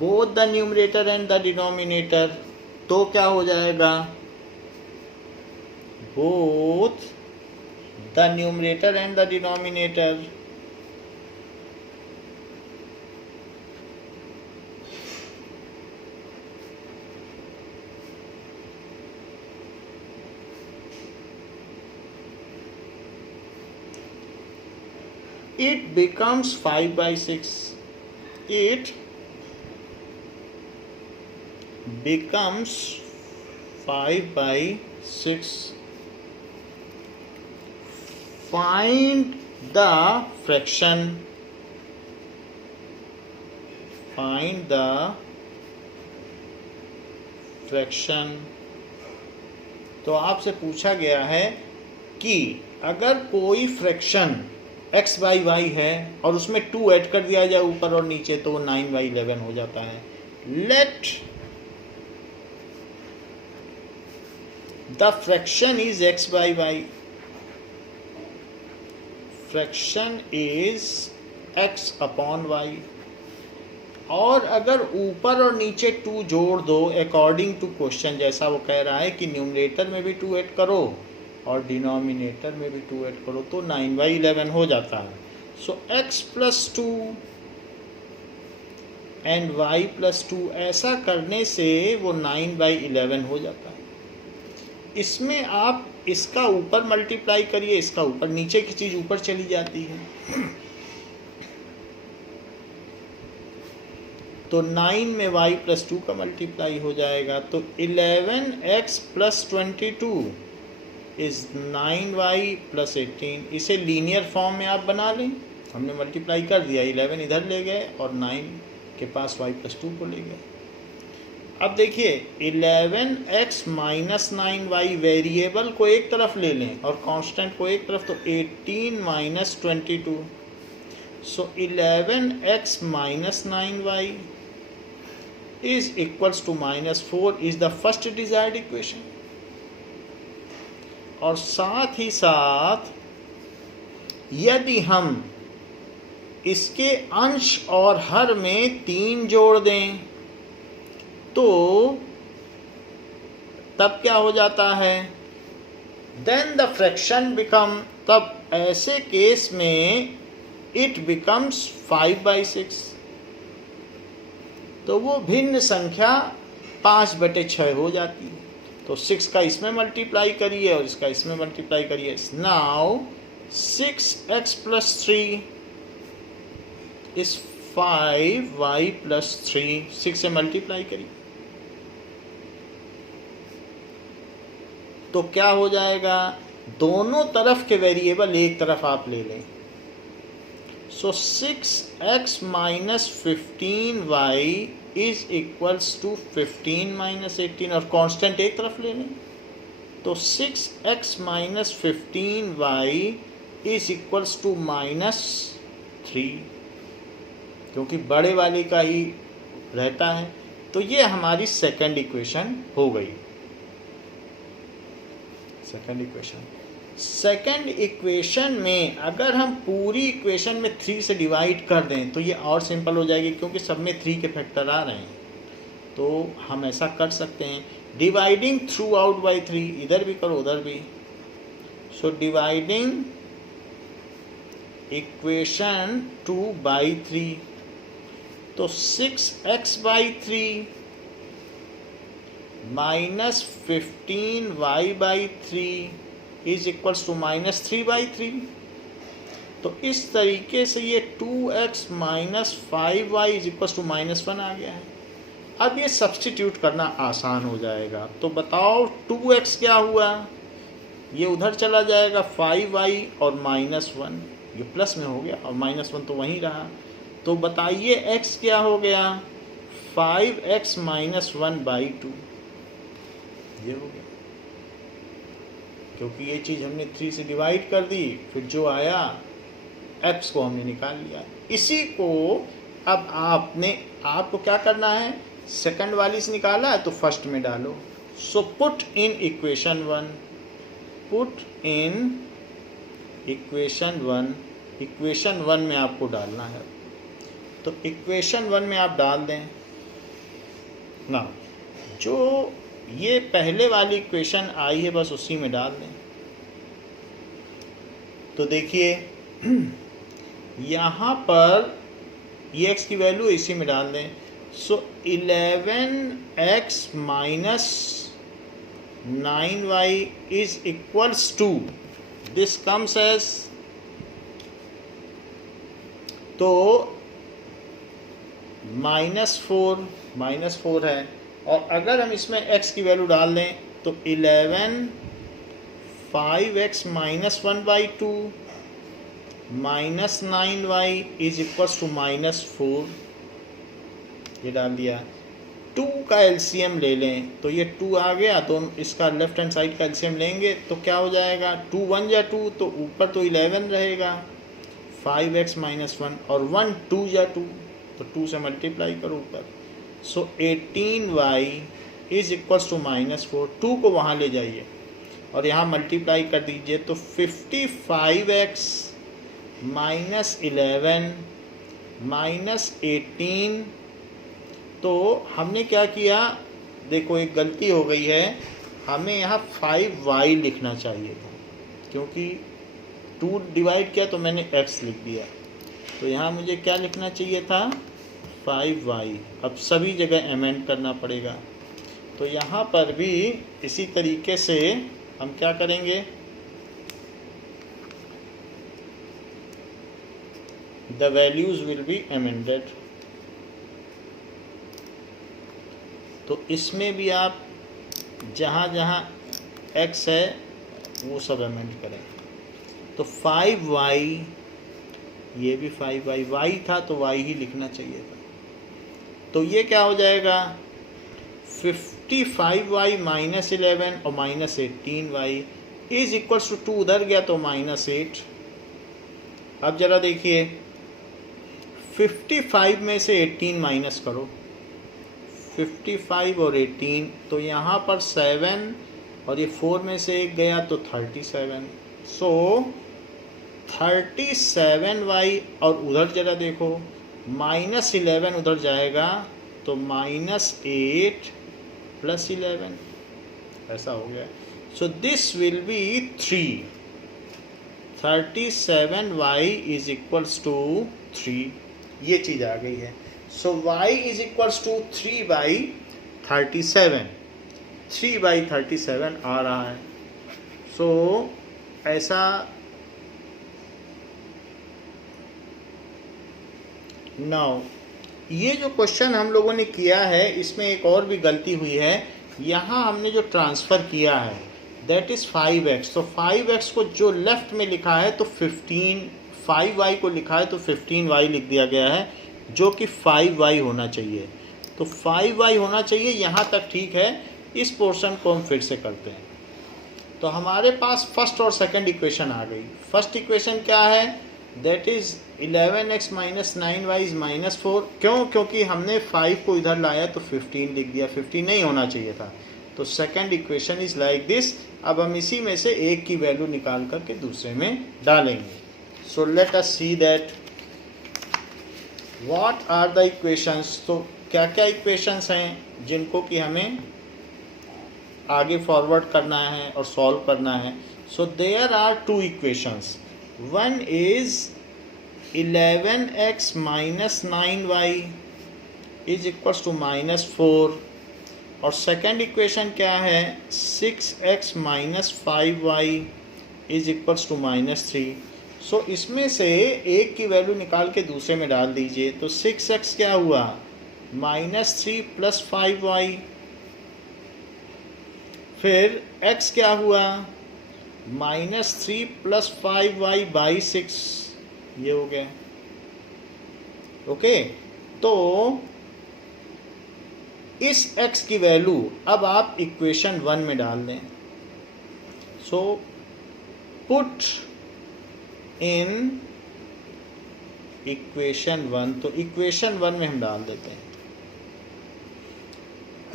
both the numerator and the denominator, तो क्या हो जाएगा? Both the numerator and the denominator it becomes 5/6. It becomes 5/6. Find the fraction. तो आपसे पूछा गया है कि अगर कोई फ्रैक्शन x/y है और उसमें 2 ऐड कर दिया जाए ऊपर और नीचे तो वो 9/11 हो जाता है। Let the fraction is x/y, fraction is x/y, और अगर ऊपर और नीचे 2 जोड़ दो अकॉर्डिंग टू क्वेश्चन, जैसा वो कह रहा है कि न्यूमरेटर में भी 2 ऐड करो और डिनोमिनेटर में भी 2 ऐड करो तो 9/11 हो जाता है। सो x + 2 एंड y + 2 ऐसा करने से वो 9/11 हो जाता है। इसमें आप इसका ऊपर मल्टीप्लाई करिए, इसका ऊपर, नीचे की चीज़ ऊपर चली जाती है तो 9 में y + 2 का मल्टीप्लाई हो जाएगा तो 11x + 22 इज 9y + 18। इसे लीनियर फॉर्म में आप बना लें, हमने मल्टीप्लाई कर दिया, 11 इधर ले गए और 9 के पास y + 2 को ले गए। अब देखिए 11x - 9y वेरिएबल को एक तरफ ले लें और कांस्टेंट को एक तरफ, तो 18 - 22। सो 11x - 9y is equals to -4 is the first desired equation। और साथ ही साथ यदि हम इसके अंश और हर में 3 जोड़ दें तो तब क्या हो जाता है, देन द फ्रैक्शन बिकम, तब ऐसे केस में इट बिकम्स 5/6। तो वो भिन्न संख्या 5/6 हो जाती है। तो 6 का इसमें मल्टीप्लाई करिए और इसका इसमें मल्टीप्लाई करिए। नाउ 6x + 3 इज 5y + 3, 6 से मल्टीप्लाई करिए तो क्या हो जाएगा, दोनों तरफ के वेरिएबल एक तरफ आप ले लें। सो 6x - 15y is equals to 15 - 18 और कांस्टेंट एक तरफ ले लें तो 6x - 15y is equals to -3, क्योंकि बड़े वाले का ही रहता है। तो ये हमारी सेकंड इक्वेशन हो गई। सेकंड इक्वेशन में अगर हम पूरी इक्वेशन में 3 से डिवाइड कर दें तो ये और सिंपल हो जाएगी, क्योंकि सब में 3 के फैक्टर आ रहे हैं। तो हम ऐसा कर सकते हैं, डिवाइडिंग थ्रू आउट बाई 3, इधर भी करो उधर भी। सो डिवाइडिंग इक्वेशन 2/3, तो 6x/3 minus 15y/3 is equals to -3/3। तो इस तरीके से ये 2x - 5y is equals to -1 आ गया है। अब ये सब्स्टिट्यूट करना आसान हो जाएगा। तो बताओ 2x क्या हुआ, ये उधर चला जाएगा 5y और -1, ये प्लस में हो गया और -1 तो वहीं रहा। तो बताइए x क्या हो गया, 5x - 1/2, ये हो गया, क्योंकि ये चीज़ हमने 3 से डिवाइड कर दी, फिर जो आया x को हमने निकाल लिया। इसी को अब आपको क्या करना है, सेकंड वाली से निकाला है तो फर्स्ट में डालो। So put in equation 1, equation 1 में आपको डालना है। तो इक्वेशन 1 में आप डाल दें ना, जो ये पहले वाली इक्वेशन आई है बस उसी में डाल दें। तो देखिए यहाँ पर ये x की वैल्यू इसी में डाल दें। So 11x - 9y is equals to, this comes as, तो -4 है। और अगर हम इसमें x की वैल्यू डाल दें तो 11 5x - 1/2 -9y is equals to -4, ये डाल दिया। 2 का एलसीएम ले लें तो ये 2 आ गया, तो इसका लेफ्ट हैंड साइड का एलसीएम लेंगे तो क्या हो जाएगा, 2 1 या 2, तो ऊपर तो 11 रहेगा, 5x - 1 और 1 2 या 2, तो 2 से मल्टीप्लाई करो ऊपर। सो 18y इज इक्वल्स टू -4, 2 को वहाँ ले जाइए और यहाँ मल्टीप्लाई कर दीजिए तो 55x - 11 -18। तो हमने क्या किया, देखो एक गलती हो गई है, हमें यहाँ 5y लिखना चाहिए था, क्योंकि 2 डिवाइड किया तो मैंने x लिख दिया। तो यहाँ मुझे क्या लिखना चाहिए था, 5y। अब सभी जगह एमेंड करना पड़ेगा। तो यहाँ पर भी इसी तरीके से हम क्या करेंगे, the values will be amended. तो इसमें भी आप जहाँ जहाँ x है वो सब एमेंड करें। तो 5y, ये भी 5y, y था तो y ही लिखना चाहिए था। तो ये क्या हो जाएगा, 55y - 11 और -18y इज इक्वल्स टू 2 उधर गया तो -8। अब जरा देखिए 55 में से 18 माइनस करो, 55 और 18, तो यहाँ पर 7 और ये 4 में से 1 गया तो 37। सो 37y, और उधर जरा देखो -11 उधर जाएगा तो -8 + 11 ऐसा हो गया। So this will be 3। 37y is equals to 3, ये चीज़ आ गई है। So y is equals to 3/37, 3/37 आ रहा है। सो ऐसा नाउ ये जो क्वेश्चन हम लोगों ने किया है इसमें एक और भी गलती हुई है। यहाँ हमने जो ट्रांसफ़र किया है दैट इज़ 5x, तो 5x को जो लेफ़्ट में लिखा है तो 15, 5y को लिखा है तो 15y लिख दिया गया है, जो कि 5y होना चाहिए। तो 5y होना चाहिए, यहाँ तक ठीक है। इस पोर्शन को हम फिर से करते हैं। तो हमारे पास फर्स्ट और सेकंड इक्वेशन आ गई। फर्स्ट इक्वेशन क्या है, that is 11x - 9y is -4। क्यों? क्योंकि हमने 5 को इधर लाया तो 15 लिख दिया, 15 नहीं होना चाहिए था। तो second equation is like this. अब हम इसी में से एक की वैल्यू निकाल करके दूसरे में डालेंगे। So let us see that what are the equations. तो क्या क्या इक्वेशंस हैं जिनको कि हमें आगे फॉरवर्ड करना है और सॉल्व करना है। So there are 2 equations. One is 11x - 9y is equals to -4, और सेकंड इक्वेशन क्या है 6x - 5y is equals to -3। सो इसमें से एक की वैल्यू निकाल के दूसरे में डाल दीजिए। तो 6x क्या हुआ -3 + 5y, फिर x क्या हुआ -3 + 5y/6, ये हो गया। ओके, तो इस x की वैल्यू अब आप इक्वेशन 1 में डाल दें। सो पुट इन इक्वेशन 1, तो इक्वेशन 1 में हम डाल देते हैं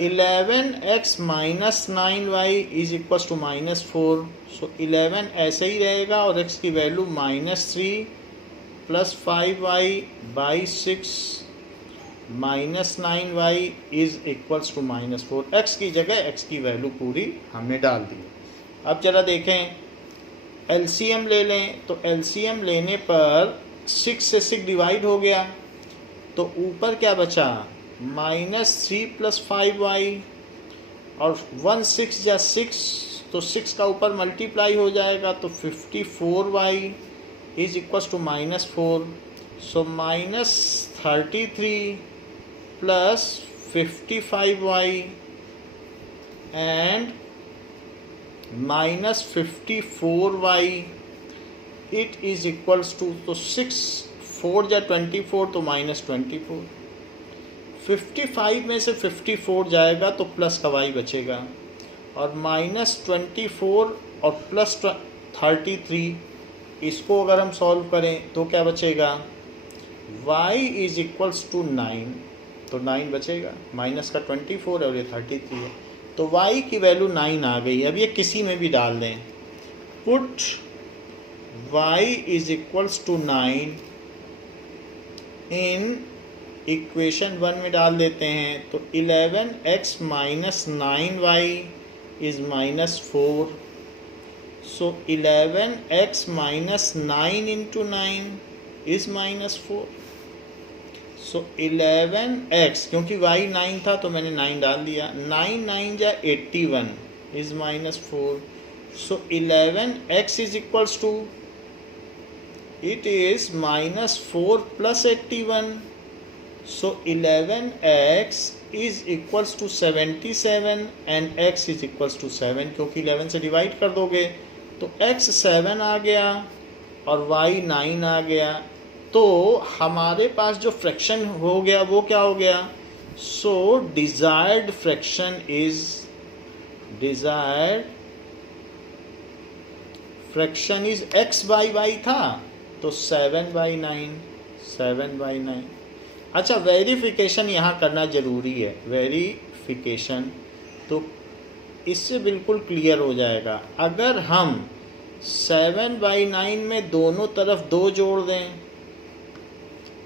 11x - 9y is equal to -4। सो 11 ऐसे ही रहेगा और x की value -3 + 5y/6 -9y is equals to -4। x की जगह x की वैल्यू पूरी हमने डाल दी। अब जरा देखें, एलसीएम ले लें। तो एलसीएम लेने पर 6 से 6 डिवाइड हो गया, तो ऊपर क्या बचा -3 + 5y, और 1 6 या 6, तो 6 का ऊपर मल्टीप्लाई हो जाएगा तो 54y is equals to -4। So -33 + 55y and -54y it is equals to, तो 6 4 या 24 तो -24। 55 में से 54 जाएगा तो प्लस का y बचेगा, और -24 और +33 इसको अगर हम सॉल्व करें तो क्या बचेगा y इज इक्वल्स टू 9, तो 9 बचेगा। माइनस का 24 और ये 33 है, तो y की वैल्यू 9 आ गई। अब ये किसी में भी डाल दें। Put y is equals to 9 in equation 1 में डाल देते हैं। तो 11x - 9y is -4। So 11x - 9 × 9 is -4। So 11x, क्योंकि y 9 था तो मैंने 9 डाल दिया, 9 9 या 81 is -4। So 11x is equals to, it is -4 + 81. So 11x is equals to 77 and x is equals to 7, क्योंकि 11 से डिवाइड कर दोगे तो x 7 आ गया और y 9 आ गया। तो हमारे पास जो फ्रैक्शन हो गया वो क्या हो गया, सो डिज़ायर्ड फ्रैक्शन इज x/y था, तो 7/9। अच्छा, वेरिफिकेशन यहाँ करना ज़रूरी है। वेरिफिकेशन, तो इससे बिल्कुल क्लियर हो जाएगा। अगर हम 7/9 में दोनों तरफ 2 जोड़ दें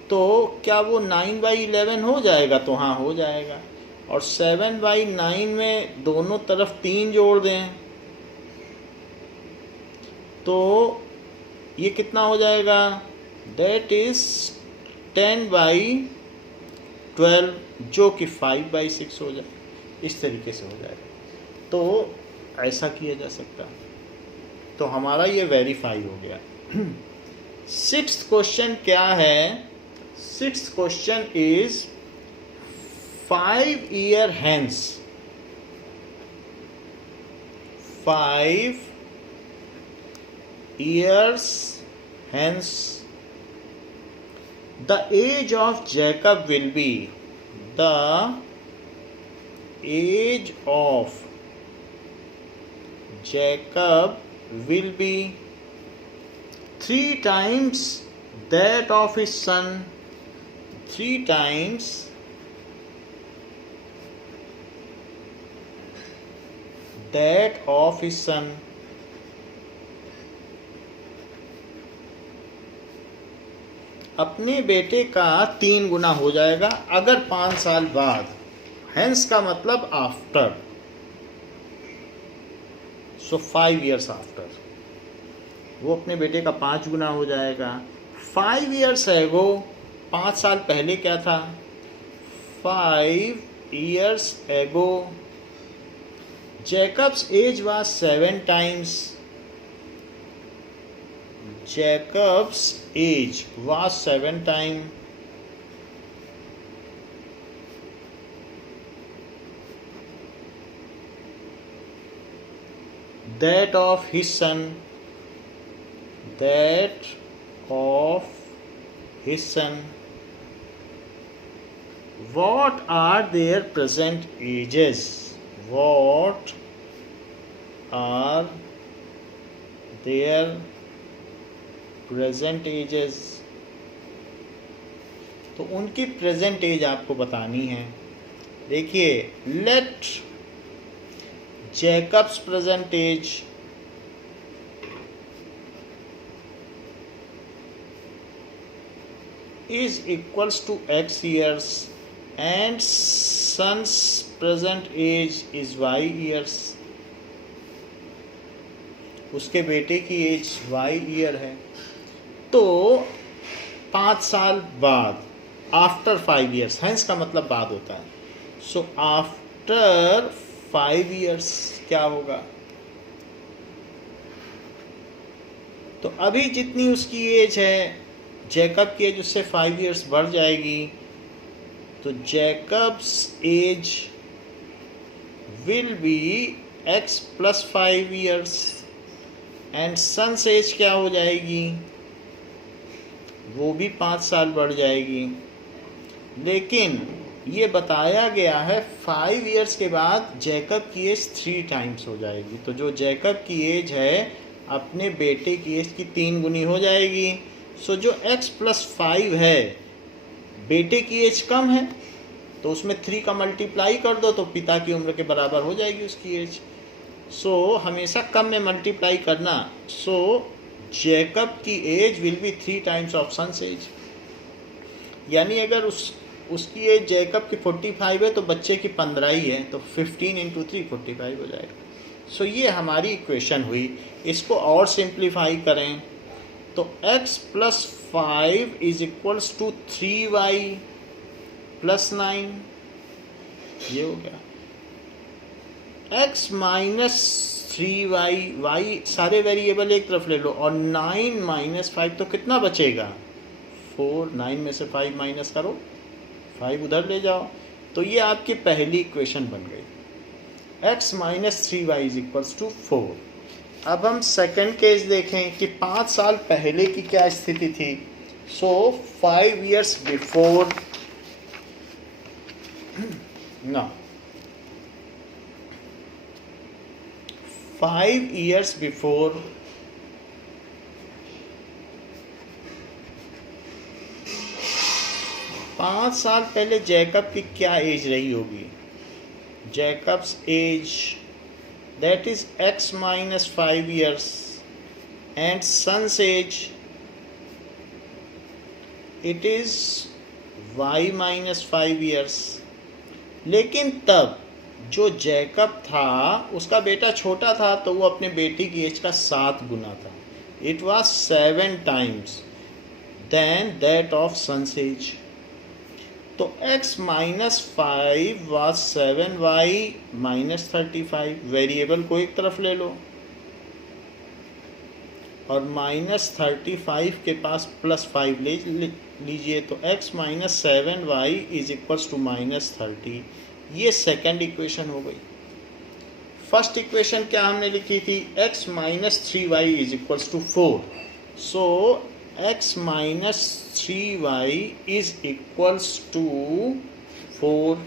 तो क्या वो 9/11 हो जाएगा? तो हाँ, हो जाएगा। और 7/9 में दोनों तरफ 3 जोड़ दें तो ये कितना हो जाएगा? दैट इज़ 10/12, जो कि 5/6 हो जाए। इस तरीके से हो जाएगा। तो ऐसा किया जा सकता है। तो हमारा ये वेरीफाई हो गया। 6th क्वेश्चन क्या है? 6th question is 5 year hence, 5 years hence, the age of Jacob will be, the age of Jacob will be 3 times that of his son, 3 times that of his son. अपने बेटे का 3 गुना हो जाएगा अगर 5 साल बाद। हेंस का मतलब आफ्टर, सो 5 years आफ्टर वो अपने बेटे का 5 गुना हो जाएगा। 5 years एगो, 5 साल पहले क्या था? 5 years एगो Jacob's age was 7 times. Jacob's age was 7 times. That of his son. That of his son. What are their present ages? What are their present ages? तो उनकी प्रेजेंट एज आपको बतानी है। देखिए, let Jacob's present age is equals to x years and son's present age is y years. उसके बेटे की as y year है। तो 5 साल बाद, आफ्टर 5 years, हेंस का मतलब बाद होता है। सो आफ्टर 5 years क्या होगा? तो अभी जितनी उसकी एज है, जैकब की एज उससे 5 years बढ़ जाएगी। तो Jacob's age will be x + 5 years and son's age क्या हो जाएगी? वो भी 5 साल बढ़ जाएगी। लेकिन ये बताया गया है 5 years के बाद जैकब की एज 3 times हो जाएगी। तो जो जैकब की एज है अपने बेटे की एज की 3 गुनी हो जाएगी। सो जो x + 5 है, बेटे की एज कम है तो उसमें 3 का मल्टीप्लाई कर दो तो पिता की उम्र के बराबर हो जाएगी उसकी एज। सो हमेशा कम में मल्टीप्लाई करना। सो जैकब की age will be 3 times of son's age. यानी अगर उसकी एज जैकब की 45 है तो बच्चे की 15 ही है, तो 15 × 3 45 हो जाएगा। सो ये हमारी इक्वेशन हुई। इसको और सिंप्लीफाई करें तो x + 5 is equals to 3y + 9, ये हो गया। x - 3y, y सारे वेरिएबल एक तरफ ले लो, और 9 - 5 तो कितना बचेगा? 4। 9 में से 5 माइनस करो, 5 उधर ले जाओ। तो ये आपकी पहली इक्वेशन बन गई। x - 3y is equals to 4। अब हम सेकंड केस देखें कि 5 साल पहले की क्या स्थिति थी। सो 5 years बिफोर, ना 5 years बिफोर, पाँच साल पहले जैकब की क्या एज रही होगी? Jacob's age that is x minus 5 years, and son's age, it is y minus 5 years. लेकिन तब जो जैकब था उसका बेटा छोटा था, तो वो अपने बेटी की एज का 7 गुना था. It was 7 times then that of son's age. तो x minus 5 was 7y minus 35. Variable को एक तरफ ले लो और माइनस 35 के पास प्लस 5 ले लीजिए, तो x minus 7y is equals to minus 30. ये सेकेंड इक्वेशन हो गई. फर्स्ट इक्वेशन क्या हमने लिखी थी? x minus 3y is equals to 4. So x minus 3y is equals to 4.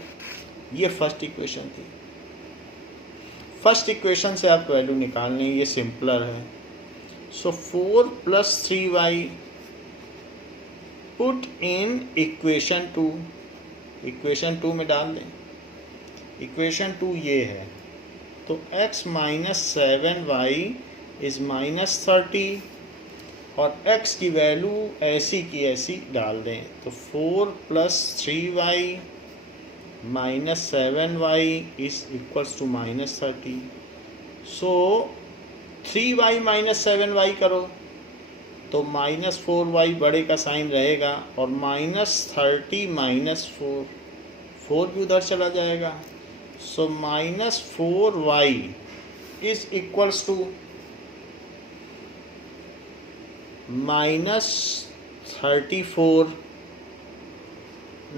ये फर्स्ट इक्वेशन थी. फर्स्ट इक्वेशन से आप वैल्यू निकालनी है, ये सिंपलर है. So 4 plus 3y put in equation 2. Equation 2 में डाल दें. इक्वेशन 2 ये है, तो x minus 7y is minus 30 और x की वैल्यू ऐसी की ऐसी डाल दें. तो 4 plus 3y minus 7y is equals to minus 30. So 3y minus 7y करो तो माइनस 4y बड़े का साइन रहेगा और माइनस 30 माइनस 4 भी उधर चला जाएगा. So minus 4y is equals to minus 34.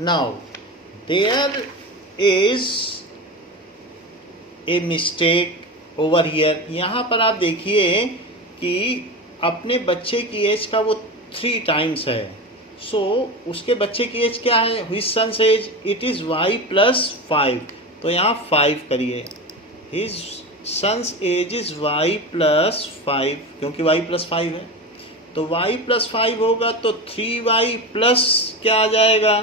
Now there is a mistake over here. यहाँ पर आप देखिए कि अपने बच्चे की एज का वो 3 times है. सो उसके बच्चे की एज क्या है? his son's age, it is y plus 5. तो यहाँ 5 करिए. his son's age is y plus 5, क्योंकि y plus 5 है. तो y प्लस 5 होगा तो 3y प्लस क्या आ जाएगा?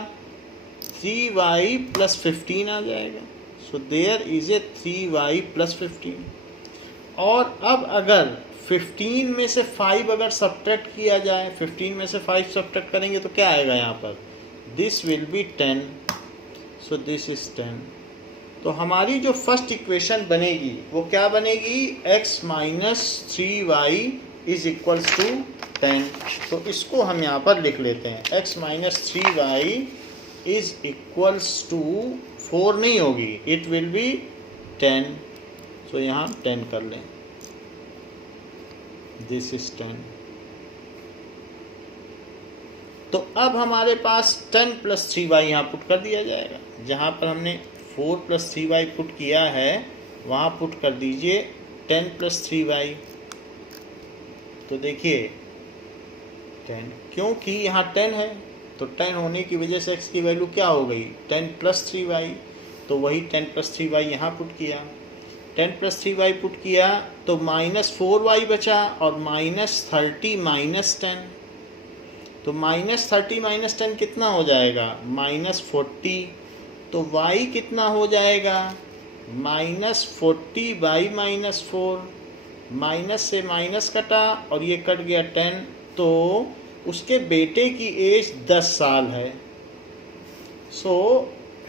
3y प्लस 15 आ जाएगा. So there is a 3y plus 15. और अब अगर 15 में से 5 अगर सब्ट्रैक्ट किया जाए, 15 में से 5 सब्ट्रैक्ट करेंगे तो क्या आएगा यहाँ पर? This will B 10. So this is 10. तो हमारी जो फर्स्ट इक्वेशन बनेगी वो क्या बनेगी? x minus 3y is equals to 10. तो इसको हम यहाँ पर लिख लेते हैं. x minus 3y is equals to 4 नहीं होगी, इट विल बी 10. तो यहाँ 10 कर लें. This is 10. तो अब हमारे पास 10 प्लस 3y यहाँ पुट कर दिया जाएगा. जहाँ पर हमने 4 प्लस 3y पुट किया है वहाँ पुट कर दीजिए 10 प्लस 3y. तो देखिए 10, क्योंकि यहाँ 10 है तो 10 होने की वजह से x की वैल्यू क्या हो गई? 10 प्लस 3y. तो वही 10 प्लस 3y यहाँ पुट किया. 10 प्लस 3y पुट किया तो माइनस 4y बचा और माइनस 30 माइनस 10. तो माइनस 30 माइनस 10 कितना हो जाएगा? माइनस 40. तो y कितना हो जाएगा? Minus 40 by minus 4. माइनस से माइनस कटा और ये कट गया 10. तो उसके बेटे की एज 10 साल है. So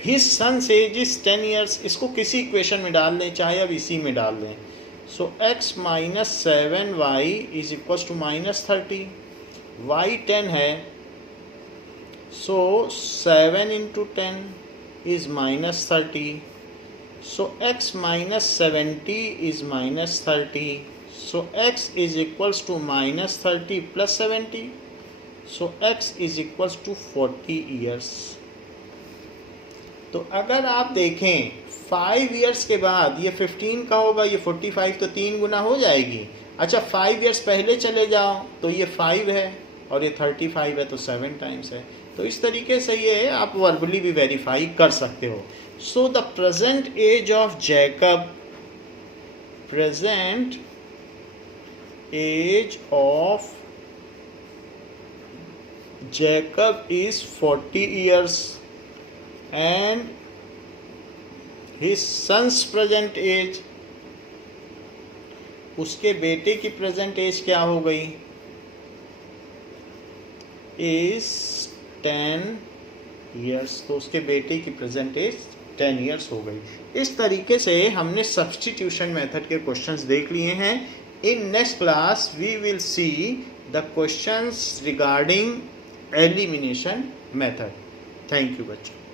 his son's age is 10 years. इसको किसी इक्वेशन में डाल दें, चाहे अब इसी में डाल दें. So x minus 7y is equal to minus 30. y 10 है. So 7 into 10 is minus 30. So x minus 70 is minus 30. So x is equals to minus 30 plus 70. So x is equals to 40 years. तो अगर आप देखें 5 years के बाद ये 15 का होगा, ये 45 तो 3 गुना हो जाएगी. अच्छा 5 years पहले चले जाओ तो ये 5 है और ये 35 है तो 7 times है. तो इस तरीके से ये आप वर्बली भी वेरीफाई कर सकते हो. So the present age of Jacob, present age of Jacob is 40 years and his son's present age उसके बेटे की प्रेजेंट एज क्या हो गई, इज 10 ईयर्स, तो उसके बेटे की प्रेजेंट एज 10 ईयर्स हो गई। इस तरीके से हमने सब्स्टिट्यूशन मेथड के क्वेश्चंस देख लिए हैं। In next class we will see the questions regarding elimination method. Thank you बच्चों।